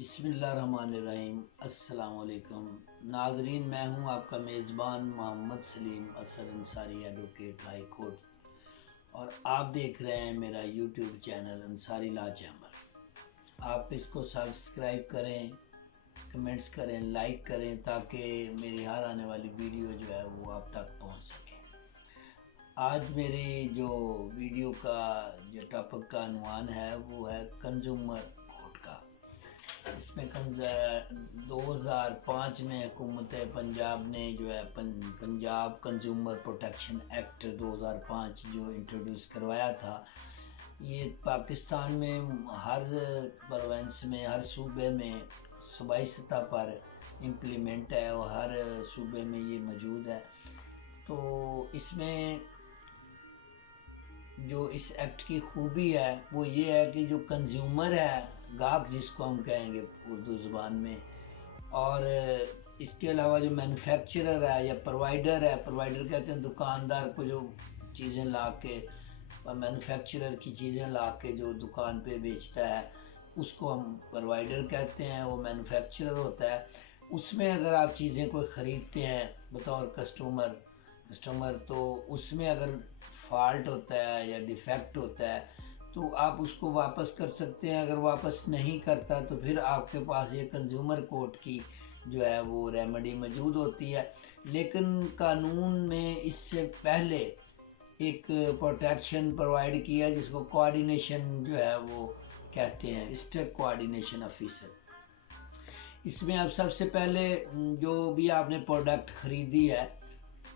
بسم اللہ الرحمن الرحیم۔ السلام علیکم ناظرین، میں ہوں آپ کا میزبان Muhammad Salim Asad Ansari, advocate high court, اور آپ دیکھ رہے ہیں میرا YouTube channel Ansari law chamber. آپ اس کو سبسکرائب کریں، کمنٹس کریں، لائک کریں تاکہ میری ہر آنے والی ویڈیو جو ہے وہ آپ تک پہنچ سکے۔ آج میری جو ویڈیو کا جو ٹاپک کا عنوان ہے وہ ہے کنزیومر کورٹ کا۔ اس میں 2005 میں حکومت پنجاب نے جو ہے پنجاب کنزیومر پروٹیکشن ایکٹ 2005 جو انٹروڈیوس کروایا تھا، یہ پاکستان میں ہر پروونس میں، ہر صوبے میں صوبائی سطح پر امپلیمنٹ ہے اور ہر صوبے میں یہ موجود ہے۔ تو اس میں جو اس ایکٹ کی خوبی ہے وہ یہ ہے کہ جو کنزیومر ہے، گاہک جس کو ہم کہیں گے اردو زبان میں، اور اس کے علاوہ جو مینوفیکچرر ہے یا پرووائڈر ہے، پرووائڈر کہتے ہیں دکاندار کو جو چیزیں لا کے، مینوفیکچرر کی چیزیں لا کے جو دکان پہ بیچتا ہے اس کو ہم پرووائڈر کہتے ہیں، وہ مینوفیکچرر ہوتا ہے۔ اس میں اگر آپ چیزیں کوئی خریدتے ہیں بطور کسٹمر تو اس میں اگر فالٹ ہوتا ہے یا ڈیفیکٹ ہوتا ہے تو آپ اس کو واپس کر سکتے ہیں۔ اگر واپس نہیں کرتا تو پھر آپ کے پاس یہ کنزیومر کورٹ کی جو ہے وہ ریمیڈی موجود ہوتی ہے۔ لیکن قانون میں اس سے پہلے ایک پروٹیکشن پرووائڈ کیا جس کو کوآرڈینیشن جو ہے وہ کہتے ہیں، ڈسٹرکٹ کوآرڈینیشن آفیسر۔ اس میں اب سب سے پہلے جو بھی آپ نے پروڈکٹ خریدی ہے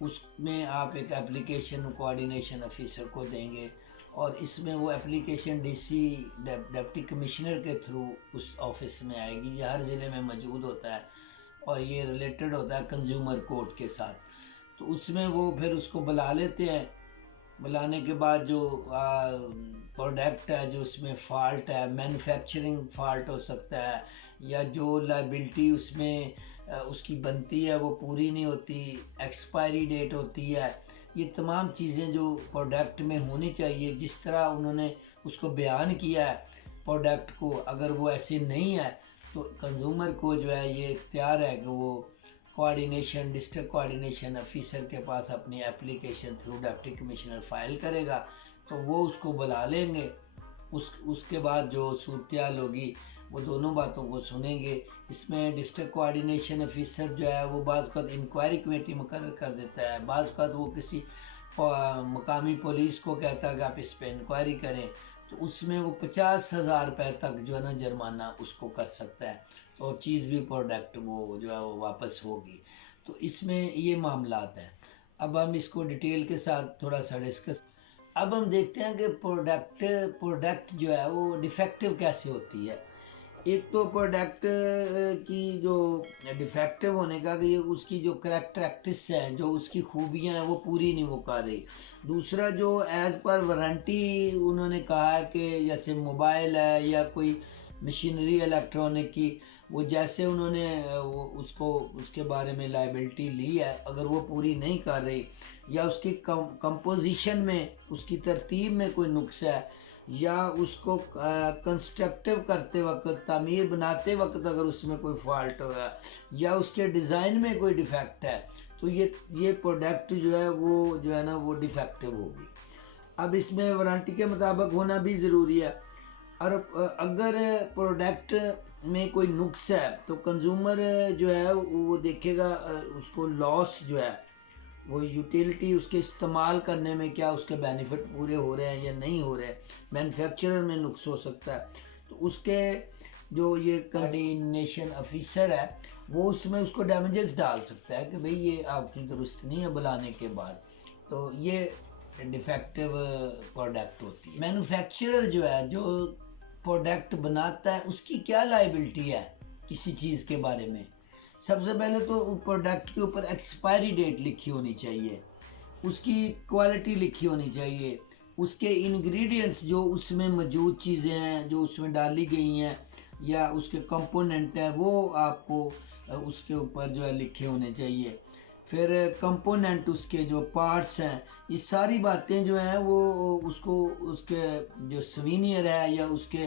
اس میں آپ ایک اپلیکیشن کوآرڈینیشن آفیسر کو دیں گے، اور اس میں وہ application D C deputy commissioner کے تھرو اس آفس میں آئے گی۔ یہ ہر ضلع میں موجود ہوتا ہے اور یہ ریلیٹڈ ہوتا ہے کنزیومر کورٹ کے ساتھ۔ تو اس میں وہ پھر اس کو بلا لیتے ہیں۔ بلانے کے بعد جو پروڈکٹ ہے، جو اس میں فالٹ ہے، مینوفیکچرنگ فالٹ ہو سکتا ہے یا جو لائبلٹی اس میں اس کی بنتی ہے وہ پوری نہیں ہوتی، ایکسپائری ڈیٹ ہوتی ہے، یہ تمام چیزیں جو پروڈکٹ میں ہونی چاہیے جس طرح انہوں نے اس کو بیان کیا ہے پروڈکٹ کو، اگر وہ ایسے نہیں ہے تو کنزیومر کو جو ہے یہ اختیار ہے کہ وہ ڈسٹرکٹ کوآرڈینیشن آفیسر کے پاس اپنی application through deputy commissioner file کرے گا تو وہ اس کو بلا لیں گے۔ اس کے بعد جو صورتحال ہوگی وہ دونوں باتوں کو سنیں گے۔ اس میں ڈسٹرکٹ کوآرڈینیشن آفیسر جو ہے وہ بعض اوقات انکوائری کمیٹی مقرر کر دیتا ہے، بعض اوقات وہ کسی مقامی پولیس کو کہتا ہے کہ آپ اس پہ انکوائری کریں، تو اس میں وہ 50,000 روپے تک جو ہے نا جرمانہ اس کو کر سکتا ہے، اور چیز بھی پروڈکٹ وہ جو ہے وہ واپس ہوگی۔ تو اس میں یہ معاملات ہیں۔ اب ہم اس کو ڈیٹیل کے ساتھ تھوڑا سا ڈسکس۔ اب ہم دیکھتے ہیں کہ پروڈکٹ جو ہے وہ ڈیفیکٹو کیسے ہوتی ہے۔ ایک تو پروڈکٹ کی جو ڈیفیکٹو ہونے کا کہ اس کی جو کریکٹرسٹکس ہے، جو اس کی خوبیاں ہیں وہ پوری نہیں وہ کر رہی۔ دوسرا جو ایز پر وارنٹی انہوں نے کہا ہے کہ جیسے موبائل ہے یا کوئی مشینری الیکٹرانک کی، وہ جیسے انہوں نے اس کے بارے میں لائبلٹی لی ہے، اگر وہ پوری نہیں کر رہی یا اس کی کمپوزیشن میں، اس کی ترتیب میں کوئی نقص ہے، یا اس کو کنسٹرکٹیو کرتے وقت، تعمیر بناتے وقت اگر اس میں کوئی فالٹ ہوا یا اس کے ڈیزائن میں کوئی ڈیفیکٹ ہے تو یہ پروڈکٹ جو ہے وہ ڈیفیکٹیو ہوگی۔ اب اس میں وارنٹی کے مطابق ہونا بھی ضروری ہے، اور اگر پروڈکٹ میں کوئی نقص ہے تو کنزیومر جو ہے وہ دیکھے گا اس کو لاس جو ہے وہ یوٹیلٹی اس کے استعمال کرنے میں کیا اس کے بینیفٹ پورے ہو رہے ہیں یا نہیں ہو رہے ہیں، مینوفیکچرر میں نقص ہو سکتا ہے، تو اس کے جو یہ کوآرڈینیشن آفیسر ہے وہ اس میں اس کو ڈیمیجز ڈال سکتا ہے کہ بھئی یہ آپ کی درست نہیں ہے بلانے کے بعد، تو یہ ڈیفیکٹیو پروڈکٹ ہوتی ہے۔ مینوفیکچرر جو ہے جو پروڈکٹ بناتا ہے اس کی کیا لائبلٹی ہے کسی چیز کے بارے میں؟ سب سے پہلے تو پروڈکٹ کے اوپر ایکسپائری ڈیٹ لکھی ہونی چاہیے، اس کی کوالٹی لکھی ہونی چاہیے، اس کے انگریڈینٹس جو اس میں موجود چیزیں ہیں جو اس میں ڈالی گئی ہیں یا اس کے کمپوننٹ ہیں وہ آپ کو اس کے اوپر جو ہے لکھے ہونے چاہیے۔ پھر کمپوننٹ اس کے جو پارٹس ہیں، یہ ساری باتیں جو ہیں وہ اس کے جو سوینئر ہے یا اس کے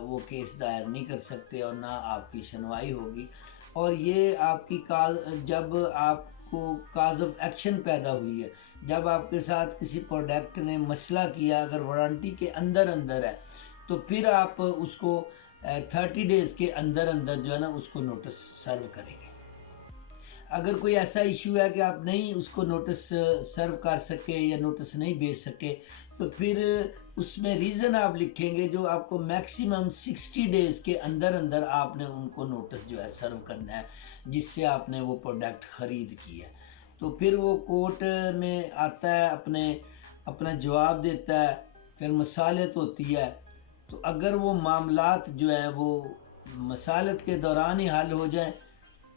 وہ کیس دائر نہیں کر سکتے اور نہ آپ کی سنوائی ہوگی. اور یہ آپ کی جب آپ کو کاز آف ایکشن پیدا ہوئی ہے، جب آپ کے ساتھ کسی پروڈکٹ نے مسئلہ کیا، اگر وارنٹی کے اندر ہے تو پھر آپ اس کو 30 ڈیز کے اندر جو ہے نا اس کو نوٹس سرو کریں گے. اگر کوئی ایسا ایشو ہے کہ آپ نہیں اس کو نوٹس سرو کر سکے یا نوٹس نہیں بھیج سکے، تو پھر اس میں ریزن آپ لکھیں گے جو آپ کو میکسیمم 60 ڈیز کے اندر آپ نے ان کو نوٹس جو ہے سرو کرنا ہے جس سے آپ نے وہ پروڈکٹ خرید کی ہے. تو پھر وہ کورٹ میں آتا ہے، اپنا جواب دیتا ہے، پھر مصالحت ہوتی ہے. تو اگر وہ معاملات جو ہیں وہ مصالحت کے دوران ہی حل ہو جائیں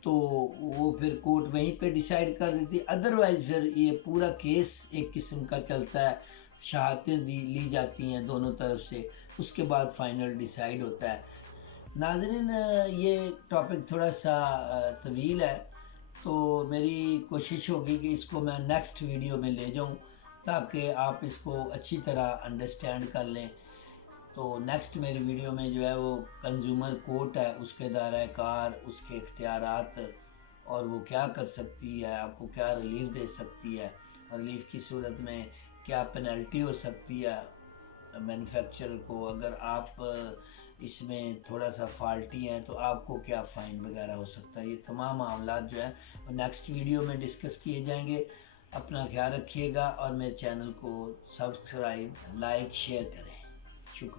تو وہ پھر کورٹ وہیں پہ ڈیسائیڈ کر دیتی ہے. ادروائز پھر یہ پورا کیس ایک قسم کا چلتا ہے، شہادتیں لی جاتی ہیں دونوں طرف سے، اس کے بعد فائنل ڈیسائیڈ ہوتا ہے. ناظرین، یہ ٹاپک تھوڑا سا طویل ہے، تو میری کوشش ہوگی کہ اس کو میں نیکسٹ ویڈیو میں لے جاؤں تاکہ آپ اس کو اچھی طرح انڈرسٹینڈ کر لیں. تو نیکسٹ میری ویڈیو میں جو ہے وہ کنزیومر کورٹ ہے، اس کے دائرہ کار، اس کے اختیارات اور وہ کیا کر سکتی ہے، آپ کو کیا ریلیف دے سکتی ہے، ریلیف کی صورت میں کیا پینلٹی ہو سکتی ہے مینوفیکچرر کو، اگر آپ اس میں تھوڑا سا فالٹی ہیں تو آپ کو کیا فائن وغیرہ ہو سکتا ہے. یہ تمام معاملات جو ہیں وہ نیکسٹ ویڈیو میں ڈسکس کیے جائیں گے. اپنا خیال رکھیے گا اور میرے چینل کو سبسکرائب، لائک، شیئر کریں. شکریہ.